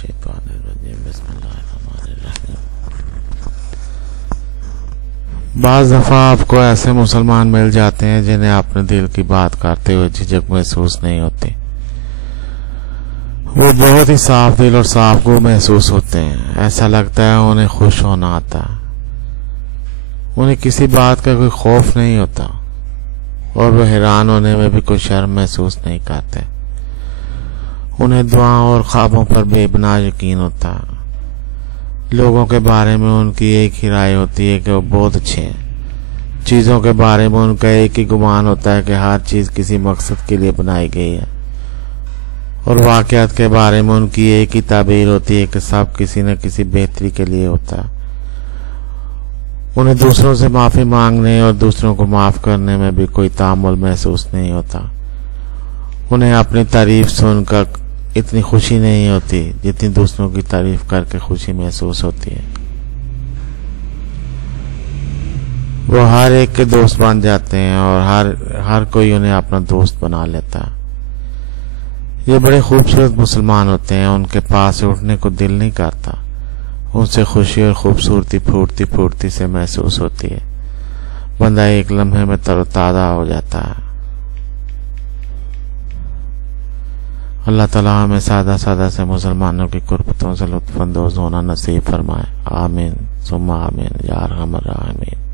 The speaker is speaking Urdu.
الشیطان الرجیم بسم اللہ الرحمن الرحیم۔ بعض دفعہ آپ کو ایسے مسلمان مل جاتے ہیں جنہیں اپنے دل کی بات کرتے ہوئے جھجک محسوس نہیں ہوتی، وہ بہت ہی صاف دل اور صاف گو محسوس ہوتے ہیں۔ ایسا لگتا ہے انہیں خوش ہونا آتا ہے، انہیں کسی بات کا کوئی خوف نہیں ہوتا اور وہ حیران ہونے میں بھی کوئی شرم محسوس نہیں کرتے۔ انہیں دعاؤں اور خوابوں پر بے بنا یقین ہوتا ہے۔ لوگوں کے بارے میں ان کی ایک ہی رائے ہوتی ہے کہ وہ بہت اچھے ہیں۔ چیزوں کے بارے میں ان کا ایک ہی گمان ہوتا ہے کہ ہر چیز کسی مقصد کے لیے بنائی گئی ہے، اور واقعات کے بارے میں ان کی ایک ہی تعبیر ہوتی ہے کہ سب کسی نہ کسی بہتری کے لیے ہوتا ہے۔ انہیں دوسروں سے معافی مانگنے اور دوسروں کو معاف کرنے میں بھی کوئی تعامل محسوس نہیں ہوتا۔ انہیں اپنی تعریف سن کر اتنی خوشی نہیں ہوتی جتنی دوسروں کی تعریف کر کے خوشی محسوس ہوتی ہے۔ وہ ہر ایک کے دوست بن جاتے ہیں اور ہر کوئی انہیں اپنا دوست بنا لیتا ہے۔ یہ بڑے خوبصورت مسلمان ہوتے ہیں، ان کے پاس اٹھنے کو دل نہیں کرتا، ان سے خوشی اور خوبصورتی پھوٹتی پھوٹتی سے محسوس ہوتی ہے۔ بندہ ایک لمحے میں تر و تازہ ہو جاتا ہے۔ اللہ تعالیٰ ہمیں سادہ سادہ سے مسلمانوں کی قربتوں سے لطف اندوز ہونا نصیب فرمائے۔ آمین ثم آمین یا ارحم الراحمین۔